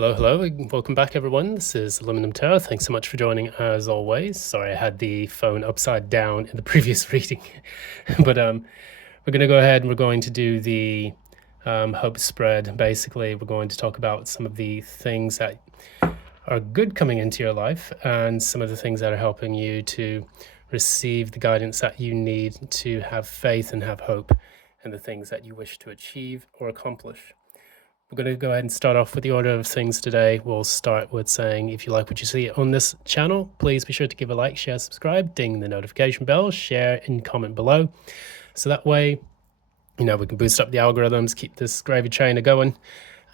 Hello, welcome back everyone. This is Aluminum Terror. Thanks so much for joining as always. Sorry I had the phone upside down in the previous reading. But we're going to go ahead and we're going to do the hope spread. Basically, we're going to talk about some of the things that are good coming into your life and some of the things that are helping you to receive the guidance that you need to have faith and have hope in the things that you wish to achieve or accomplish. We're going to go ahead and start off with the order of things today. We'll start with saying, if you like what you see on this channel, please be sure to give a like, share, subscribe, ding the notification bell, share and comment below. So that way, we can boost up the algorithms, keep this gravy train going.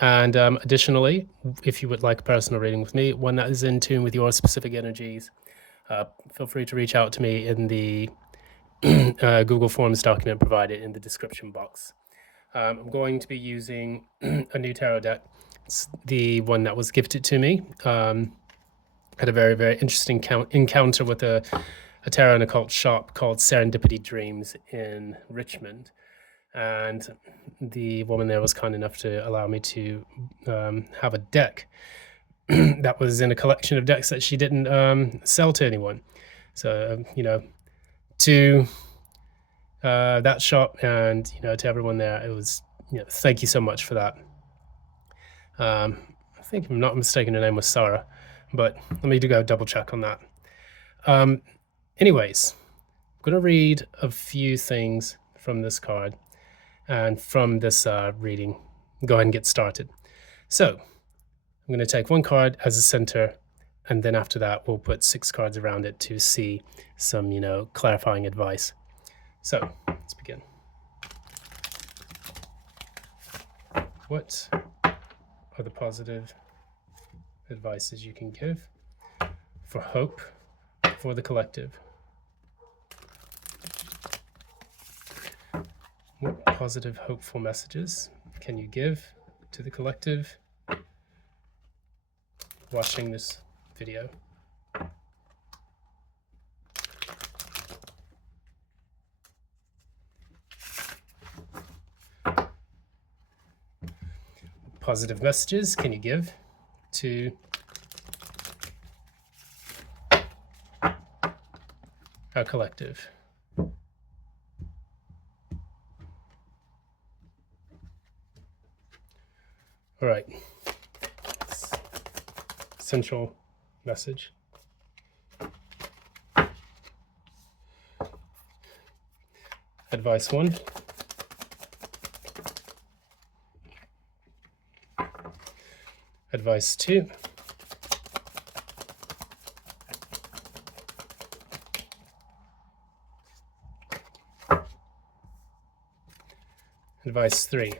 And additionally, if you would like a personal reading with me, one that is in tune with your specific energies, feel free to reach out to me in the Google Forms document provided in the description box. I'm going to be using a new tarot deck. It's the one that was gifted to me. Had a very, very interesting encounter with a tarot and occult shop called Serendipity Dreams in Richmond. And the woman there was kind enough to allow me to have a deck that was in a collection of decks that she didn't sell to anyone. So, to that shop and to everyone there, it was thank you so much for that. I think, if I'm not mistaken, her name was Sarah, but let me go double check on that. Anyways, I'm going to read a few things from this card and from this reading. Go ahead and get started. So I'm going to take one card as a center, and then after that we'll put 6 cards around it to see some clarifying advice. So let's begin. What are the positive advices you can give for hope for the collective? What positive, hopeful messages can you give to the collective watching this video? Positive messages can you give to our collective? All right. Central message. Advice 1. Advice 2. Advice 3.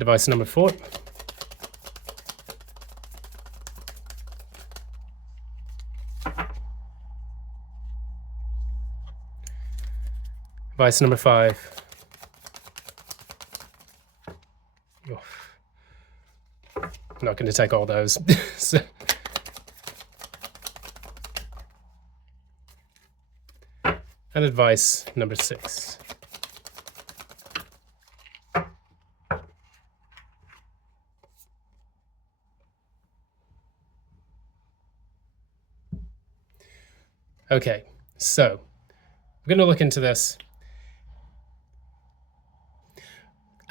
Advice number 4. Advice number 5. Oh, I'm not going to take all those. And advice number 6. Okay, so we're going to look into this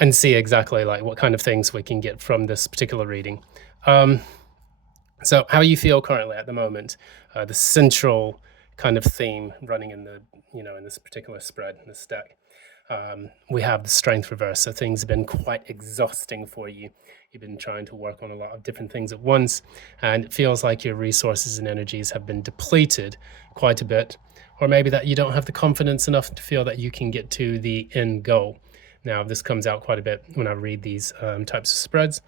and see exactly what kind of things we can get from this particular reading. So how you feel currently at the moment, the central kind of theme running in the in this particular spread, in this deck. We have the strength reverse, so things have been quite exhausting for you. You've been trying to work on a lot of different things at once, and it feels like your resources and energies have been depleted quite a bit, or maybe that you don't have the confidence enough to feel that you can get to the end goal. Now, this comes out quite a bit when I read these types of spreads,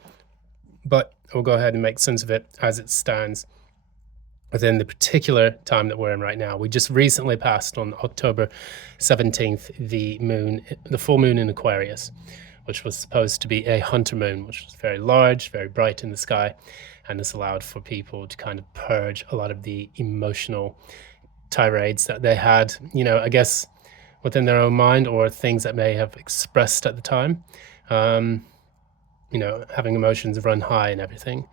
but we'll go ahead and make sense of it as it stands within the particular time that we're in right now. We just recently passed on October 17th, the full moon in Aquarius, which was supposed to be a hunter moon, which was very large, very bright in the sky, and this allowed for people to kind of purge a lot of the emotional tirades that they had, I guess within their own mind, or things that may have expressed at the time, having emotions run high and everything.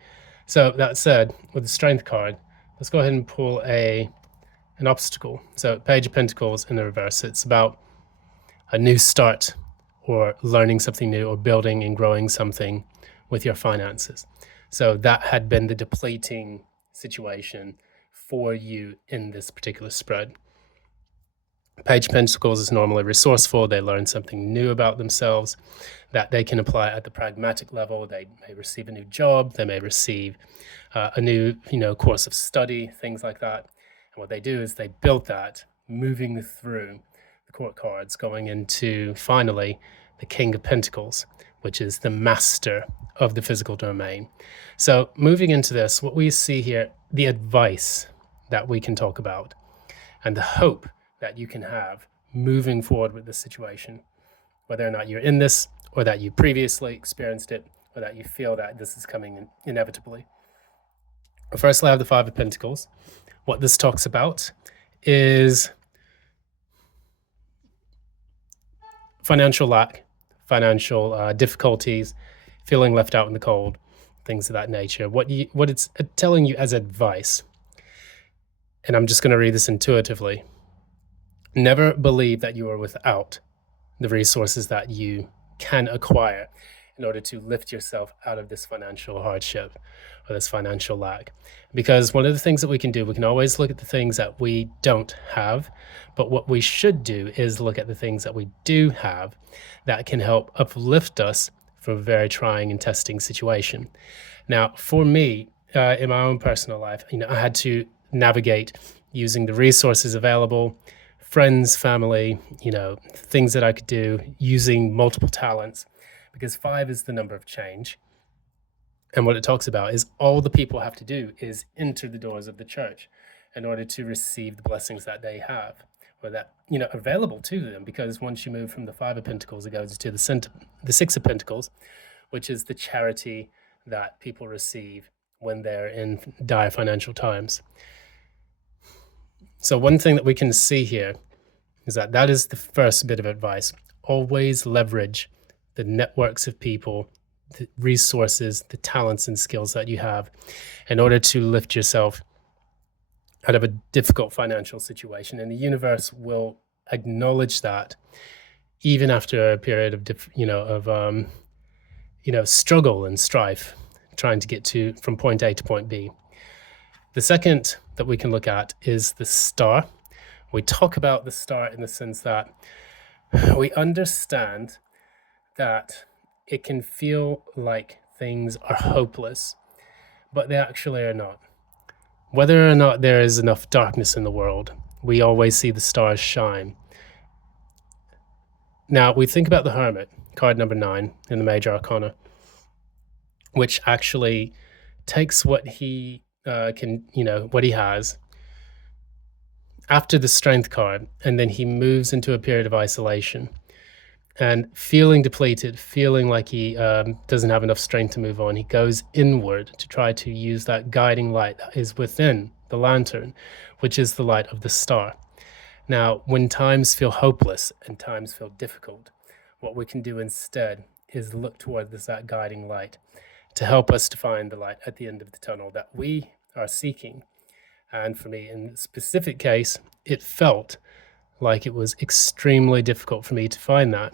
So that said, with the strength card, let's go ahead and pull an obstacle. So Page of Pentacles in the reverse, it's about a new start, or learning something new, or building and growing something with your finances. So that had been the depleting situation for you in this particular spread. Page of Pentacles is normally resourceful. They learn something new about themselves that they can apply at the pragmatic level. They may receive a new job. They may receive a new, course of study, things like that. And what they do is they build that, moving through the court cards, going into, finally, the King of Pentacles, which is the master of the physical domain. So moving into this, what we see here, the advice that we can talk about, and the hope that you can have moving forward with this situation, whether or not you're in this, or that you previously experienced it, or that you feel that this is coming inevitably. Firstly, I have the Five of Pentacles. What this talks about is financial lack, financial difficulties, feeling left out in the cold, things of that nature. What it's telling you as advice, and I'm just going to read this intuitively. Never believe that you are without the resources that you can acquire in order to lift yourself out of this financial hardship or this financial lack. Because one of the things that we can do, we can always look at the things that we don't have, but what we should do is look at the things that we do have that can help uplift us from a very trying and testing situation. Now, for me, in my own personal life, I had to navigate using the resources available, friends, family, things that I could do, using multiple talents, because 5 is the number of change. And what it talks about is all the people have to do is enter the doors of the church in order to receive the blessings that they have, or that, available to them. Because once you move from the 5 of Pentacles, it goes to the 6 of Pentacles, which is the charity that people receive when they're in dire financial times. So one thing that we can see here is that is the first bit of advice. Always leverage the networks of people, the resources, the talents and skills that you have in order to lift yourself out of a difficult financial situation. And the universe will acknowledge that even after a period of struggle and strife, trying to get from point A to point B. The second that we can look at is the star. We talk about the star in the sense that we understand that it can feel like things are hopeless, but they actually are not. Whether or not there is enough darkness in the world, we always see the stars shine. Now, we think about the Hermit, card number 9 in the Major Arcana, which actually takes what he what he has after the Strength card, and then he moves into a period of isolation and feeling depleted, feeling like he doesn't have enough strength to move on. He goes inward to try to use that guiding light that is within the lantern, which is the light of the star. Now, when times feel hopeless and times feel difficult, what we can do instead is look towards that guiding light to help us to find the light at the end of the tunnel that we are seeking. And for me, in this specific case, it felt like it was extremely difficult for me to find that.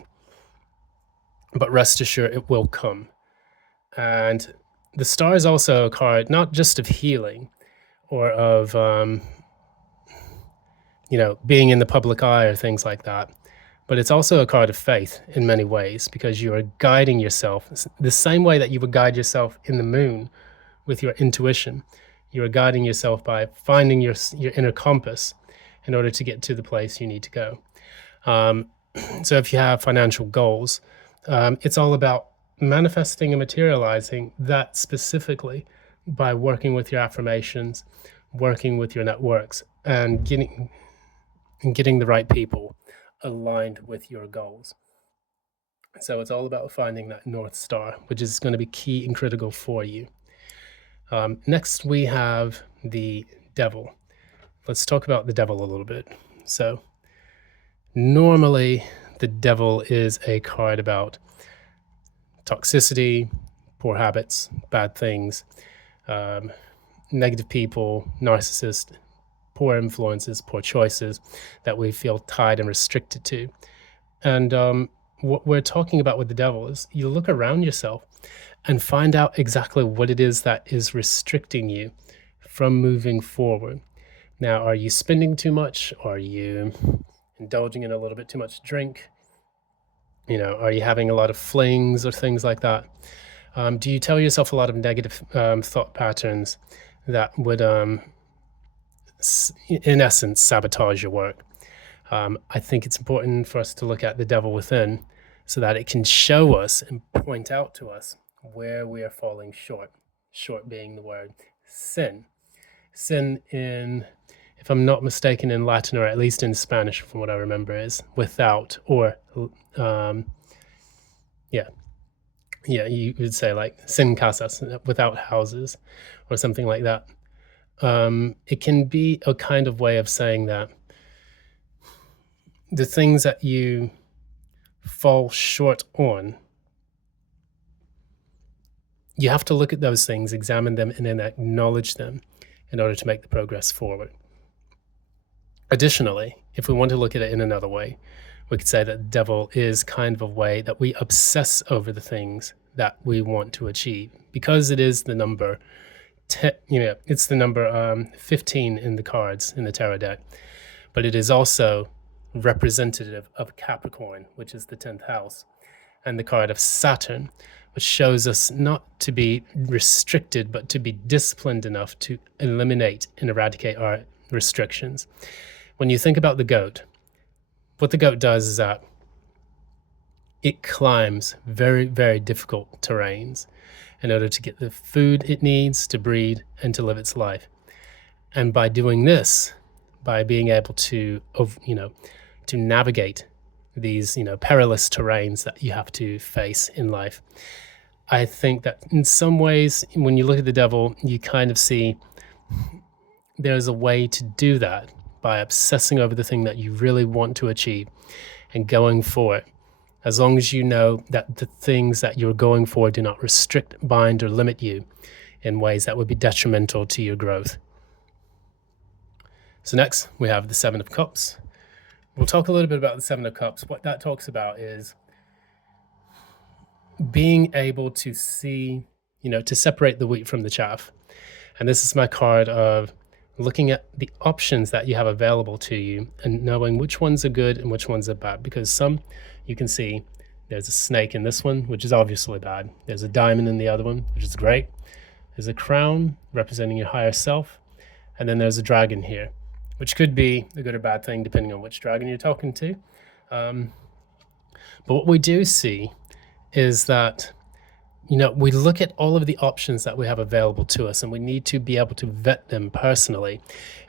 But rest assured, it will come. And the star is also a card not just of healing or of, being in the public eye or things like that, but it's also a card of faith in many ways, because you are guiding yourself the same way that you would guide yourself in the moon with your intuition. You are guiding yourself by finding your inner compass in order to get to the place you need to go. So if you have financial goals, it's all about manifesting and materializing that specifically by working with your affirmations, working with your networks, and getting the right people aligned with your goals. So it's all about finding that North Star, which is going to be key and critical for you. Next, we have the Devil. let's talk about the devil a little bit. So normally the devil is a card about toxicity, poor habits, bad things, negative people, narcissists, poor influences, poor choices that we feel tied and restricted to. And what we're talking about with the devil is you look around yourself and find out exactly what it is that is restricting you from moving forward. Now, are you spending too much? Are you indulging in a little bit too much drink? Are you having a lot of flings or things like that? Do you tell yourself a lot of negative thought patterns that would, in essence, sabotage your work? I think it's important for us to look at the devil within so that it can show us and point out to us where we are falling short. Short being the word sin. Sin in, if I'm not mistaken, in Latin, or at least in Spanish, from what I remember, is without, or you would say like sin casas, without houses, or something like that. It can be a kind of way of saying that the things that you fall short on, you have to look at those things, examine them, and then acknowledge them in order to make the progress forward. Additionally, if we want to look at it in another way, we could say that the devil is kind of a way that we obsess over the things that we want to achieve, because it is the number 10, it's the number 15 in the cards in the tarot deck, but it is also representative of Capricorn, which is the 10th house, and the card of Saturn, which shows us not to be restricted, but to be disciplined enough to eliminate and eradicate our restrictions. When you think about the goat, what the goat does is that it climbs very, very difficult terrains in order to get the food it needs to breed and to live its life. And by doing this, by being able to, to navigate these, perilous terrains that you have to face in life, I think that in some ways, when you look at the devil, you kind of see there's a way to do that by obsessing over the thing that you really want to achieve and going for it. As long as you know that the things that you're going for do not restrict, bind, or limit you in ways that would be detrimental to your growth. So next, we have the Seven of Cups. We'll talk a little bit about the Seven of Cups. What that talks about is being able to see, to separate the wheat from the chaff. And this is my card of looking at the options that you have available to you and knowing which ones are good and which ones are bad. Because some, you can see there's a snake in this one, which is obviously bad. There's a diamond in the other one, which is great. There's a crown representing your higher self. And then there's a dragon here, which could be a good or bad thing depending on which dragon you're talking to. But what we do see is that, we look at all of the options that we have available to us, and we need to be able to vet them personally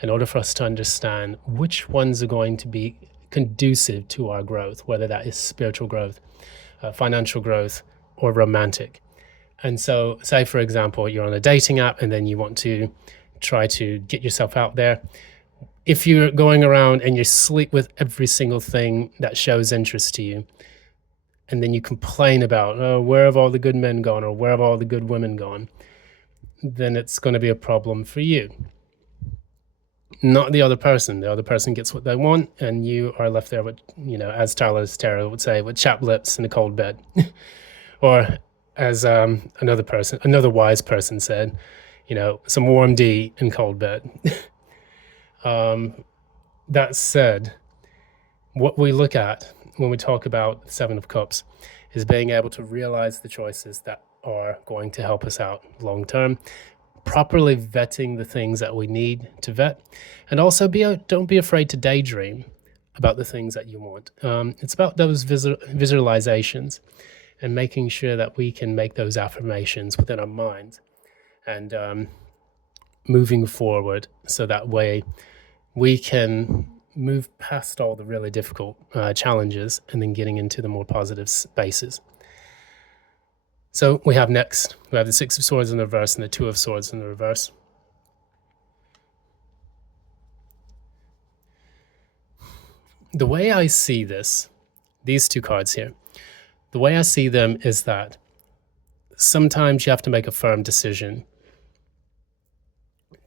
in order for us to understand which ones are going to be conducive to our growth, whether that is spiritual growth, financial growth, or romantic. And so, say, for example, you're on a dating app and then you want to try to get yourself out there. If you're going around and you sleep with every single thing that shows interest to you, and then you complain about, oh, where have all the good men gone, or where have all the good women gone, then it's going to be a problem for you, not the other person. The other person gets what they want, and you are left there with, as Tyler's Tarot would say, with chapped lips and a cold bed. Or as another wise person said, some warm D and cold bed. That said, what we look at when we talk about the Seven of Cups is being able to realize the choices that are going to help us out long term, properly vetting the things that we need to vet, and also don't be afraid to daydream about the things that you want. It's about those visualizations and making sure that we can make those affirmations within our minds and moving forward, so that way we can move past all the really difficult challenges and then getting into the more positive spaces. So we have the Six of Swords in the reverse and the Two of Swords in the reverse. The way I see this, these two cards here, the way I see them is that sometimes you have to make a firm decision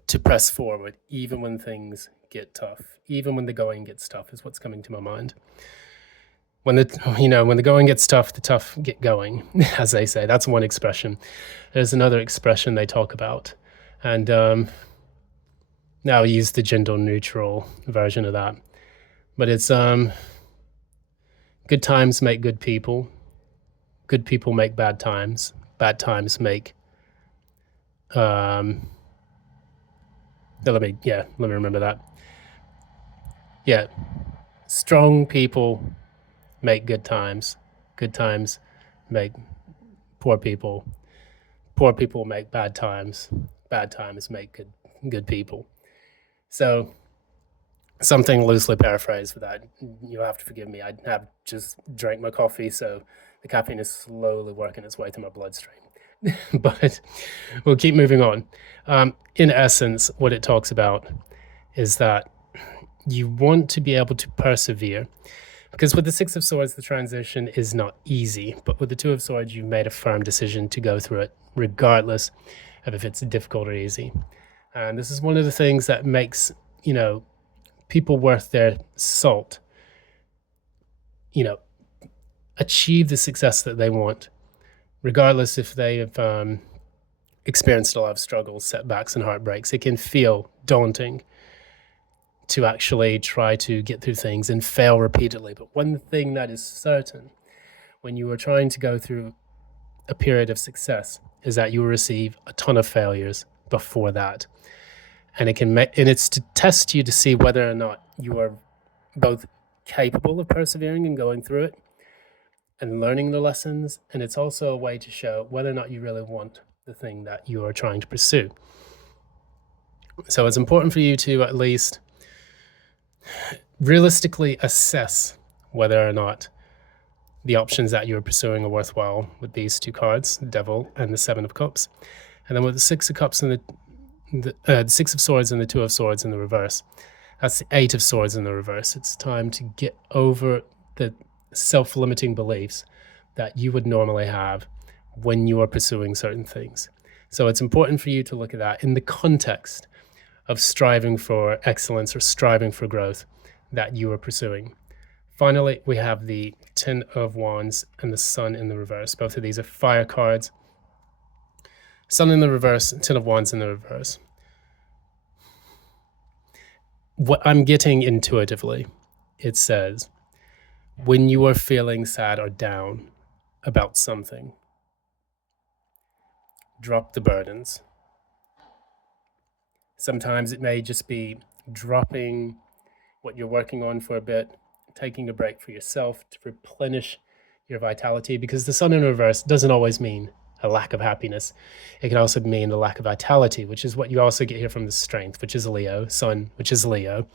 to press forward, even when things get tough, even when the going gets tough, is what's coming to my mind. When the going gets tough, the tough get going, as they say. That's one expression. There's another expression they talk about, and now I use the gender neutral version of that. But it's good times make good people make bad times make let me remember that. Yeah, strong people make good times make poor people make bad times make good people. So something loosely paraphrased for that. You'll have to forgive me. I have just drank my coffee, so the caffeine is slowly working its way through my bloodstream. But we'll keep moving on. In essence, what it talks about is that you want to be able to persevere, because with the Six of Swords, the transition is not easy. But with the Two of Swords, you've made a firm decision to go through it, regardless of if it's difficult or easy. And this is one of the things that makes, people worth their salt, achieve the success that they want, regardless if they have experienced a lot of struggles, setbacks, and heartbreaks. It can feel daunting to actually try to get through things and fail repeatedly. But one thing that is certain when you are trying to go through a period of success is that you will receive a ton of failures before that. And it's to test you to see whether or not you are both capable of persevering and going through it and learning the lessons. And it's also a way to show whether or not you really want the thing that you are trying to pursue. So it's important for you to at least realistically assess whether or not the options that you're pursuing are worthwhile with these two cards, the Devil and the Seven of Cups. And then with the Six of Cups and the Six of Swords and the Two of Swords in the reverse, that's the Eight of Swords in the reverse. It's time to get over the self-limiting beliefs that you would normally have when you are pursuing certain things. So it's important for you to look at that in the context of striving for excellence or striving for growth that you are pursuing. Finally, we have the Ten of Wands and the Sun in the reverse. Both of these are fire cards. Sun in the reverse, Ten of Wands in the reverse. What I'm getting intuitively, it says, when you are feeling sad or down about something, drop the burdens. Sometimes it may just be dropping what you're working on for a bit, taking a break for yourself to replenish your vitality, because the Sun in reverse doesn't always mean a lack of happiness. It can also mean a lack of vitality, which is what you also get here from the Strength, which is Leo, Sun, which is Leo.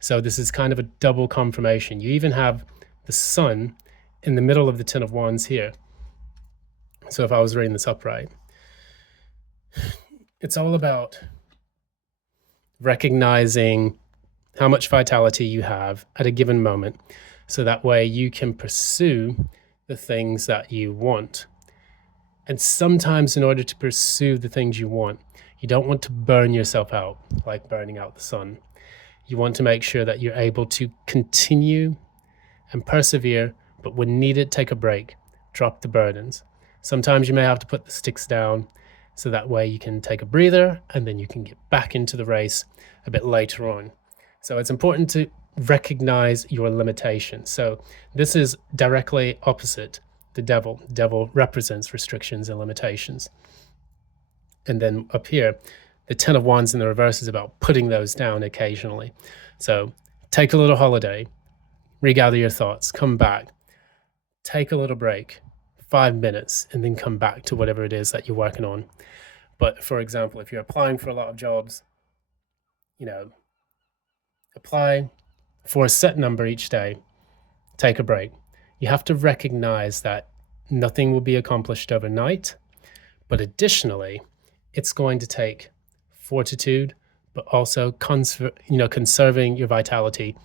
So this is kind of a double confirmation. You even have the Sun in the middle of the Ten of Wands here. So if I was reading this upright, it's all about recognizing how much vitality you have at a given moment, so that way you can pursue the things that you want. And sometimes in order to pursue the things you want, you don't want to burn yourself out like burning out the sun. You want to make sure that you're able to continue and persevere, but when needed, take a break, drop the burdens. Sometimes you may have to put the sticks down, so that way you can take a breather and then you can get back into the race a bit later on. So it's important to recognize your limitations. So this is directly opposite the Devil. Devil represents restrictions and limitations. And then up here, the Ten of Wands in the reverse is about putting those down occasionally. So take a little holiday, regather your thoughts, come back, take a little break, 5 minutes, and then come back to whatever it is that you're working on. But for example, if you're applying for a lot of jobs, apply for a set number each day, take a break. You have to recognize that nothing will be accomplished overnight, but additionally, it's going to take fortitude, but also conserving your vitality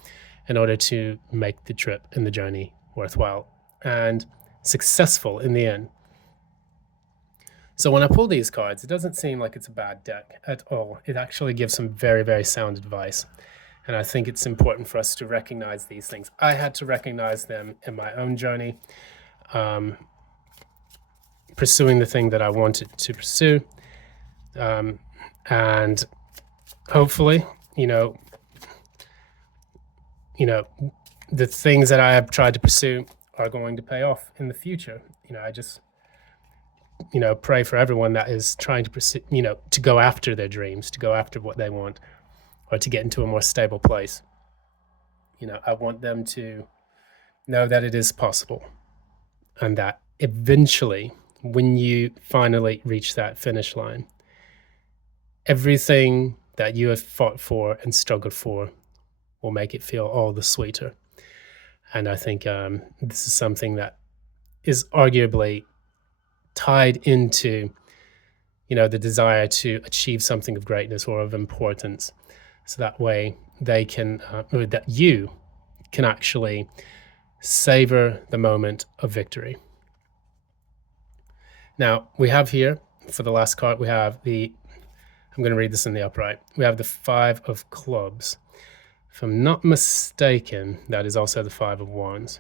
in order to make the trip and the journey worthwhile and successful in the end. So when I pull these cards, it doesn't seem like it's a bad deck at all. It actually gives some very, very sound advice. And I think it's important for us to recognize these things. I had to recognize them in my own journey, pursuing the thing that I wanted to pursue. And hopefully, the things that I have tried to pursue are going to pay off in the future. I just pray for everyone that is trying to pursue, to go after their dreams, to go after what they want, or to get into a more stable place. I want them to know that it is possible, and that eventually, when you finally reach that finish line, everything that you have fought for and struggled for will make it feel all the sweeter. And I think this is something that is arguably tied into, the desire to achieve something of greatness or of importance. So that way they can, or that you can actually savor the moment of victory. Now we have here, for the last card, we have I'm going to read this in the upright. We have the 5 of clubs. If I'm not mistaken, that is also the 5 of wands.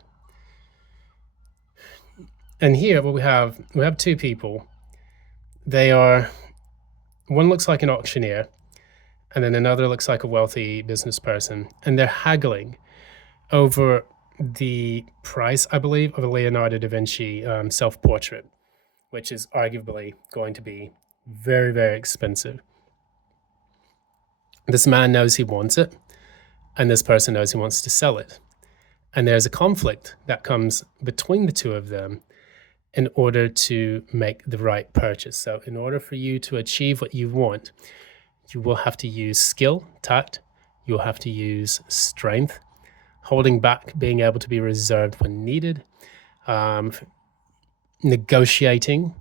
And here what we have 2 people. One looks like an auctioneer, and then another looks like a wealthy business person, and they're haggling over the price, I believe, of a Leonardo da Vinci self-portrait, which is arguably going to be very, very expensive. This man knows he wants it, and this person knows he wants to sell it. And there's a conflict that comes between the two of them in order to make the right purchase. So in order for you to achieve what you want, you will have to use skill, tact, you'll have to use strength, holding back, being able to be reserved when needed, negotiating,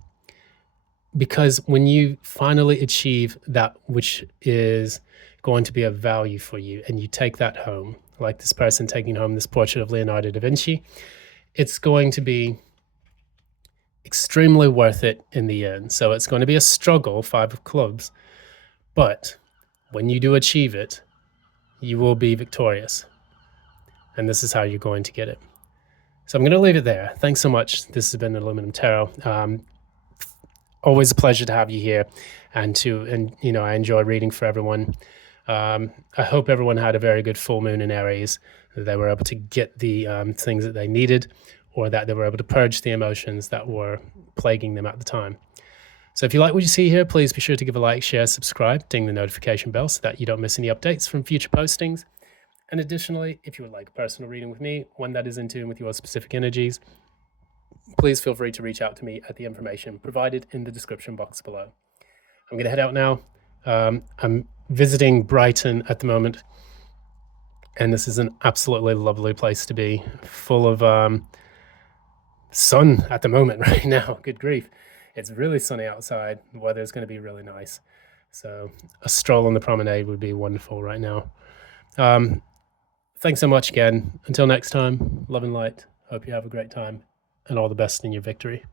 because when you finally achieve that which is going to be of value for you and you take that home, like this person taking home this portrait of Leonardo da Vinci, it's going to be extremely worth it in the end. So it's going to be a struggle, 5 of clubs, but when you do achieve it, you will be victorious. And this is how you're going to get it. So I'm going to leave it there. Thanks so much. This has been Aluminum Tarot. Always a pleasure to have you here, and I enjoy reading for everyone. I hope everyone had a very good full moon in Aries, that they were able to get the things that they needed, or that they were able to purge the emotions that were plaguing them at the time. So if you like what you see here, please be sure to give a like, share, subscribe, ding the notification bell so that you don't miss any updates from future postings. And additionally, if you would like a personal reading with me, one that is in tune with your specific energies, please feel free to reach out to me at the information provided in the description box below. I'm going to head out now. I'm visiting Brighton at the moment, and this is an absolutely lovely place to be, full of sun at the moment right now. Good grief. It's really sunny outside. The weather is going to be really nice. So a stroll on the promenade would be wonderful right now. Thanks so much again. Until next time, love and light. Hope you have a great time, and all the best in your victory.